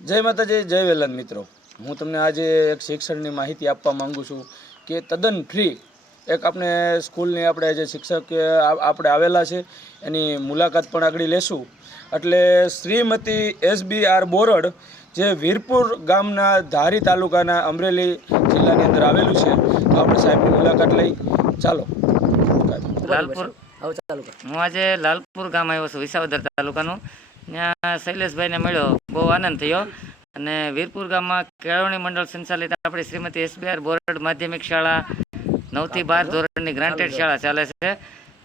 જય માતાજી, જય વેલન મિત્રો। હું તમને આજે એક શિક્ષણની માહિતી આપવા માંગુ છું કે તદ્દન ફ્રી એક આપણે સ્કૂલની આપણે જે શિક્ષક આપણે આવેલા છે એની મુલાકાત પણ આગળ લેશું। એટલે શ્રીમતી SBR બોરડ જે વીરપુર ગામના ધારી તાલુકાના અમરેલી જિલ્લાની અંદર આવેલું છે। તો આપણે સાહેબની મુલાકાત લઈ ચાલો। લાલપુર હું આજે લાલપુર ગામ આવ્યો છું, વિસાવદર તાલુકાનું। ત્યાં શૈલેષભાઈને મળ્યો, બહુ આનંદ થયો। અને વીરપુર ગામમાં કેળવણી મંડળ સંચાલિત આપણી શ્રીમતી SBR બોરડ માધ્યમિક શાળા 9 થી 12 ધોરણની ગ્રાન્ટેડ શાળા ચાલે છે।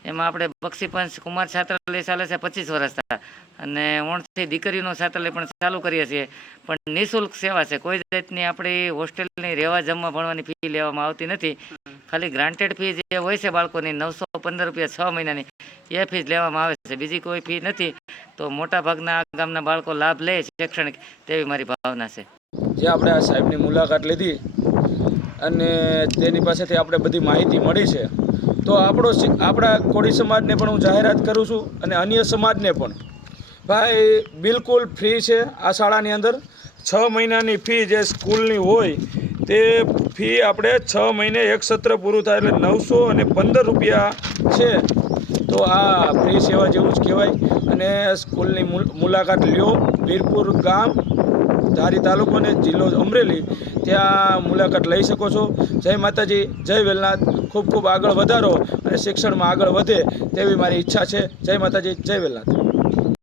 એમાં આપણે બક્ષીપંચ કુમાર છાત્રાલય ચાલે છે 25 વર્ષથી, અને ઓણથી દીકરીનો છાત્રાલય પણ ચાલુ કરીએ છીએ। પણ નિઃશુલ્ક સેવા છે, કોઈ જાતની આપણી હોસ્ટેલની રહેવા જમવા ભણવાની ફી લેવામાં આવતી નથી। ખાલી ગ્રાન્ટેડ ફી જે હોય છે બાળકોની 915 રૂપિયા 6 મહિનાની, એ ફી લેવામાં આવે છે, બીજી કોઈ ફી નથી। તો મોટા ભાગના ગામના બાળકો લાભ લે શૈક્ષણિક, તેવી મારી ભાવના છે। જે આપણે આ સાહેબની મુલાકાત લીધી અને તેની પાસેથી આપણે બધી માહિતી મળી છે। તો આપણા કોળી સમાજને પણ હું જાહેરાત કરું છું અને અન્ય સમાજને પણ, ભાઈ બિલકુલ ફ્રી છે આ શાળાની અંદર। 6 મહિનાની ફી જે સ્કૂલની હોય તે ફી આપણે 6 મહિને એક સત્ર પૂરું થાય એટલે 915 રૂપિયા છે। તો આ ફ્રી સેવા જેવું જ કહેવાય। અને સ્કૂલની મુલાકાત લ્યો। વીરપુર ગામ, ધારી તાલુકો અને જિલ્લો અમરેલી, ત્યાં મુલાકાત લઈ શકો છો। જય માતાજી, જય વેલનાથ। ખૂબ ખૂબ આગળ વધારો અને શિક્ષણમાં આગળ વધે તેવી મારી ઈચ્છા છે। જય માતાજી, જય વેલનાથ।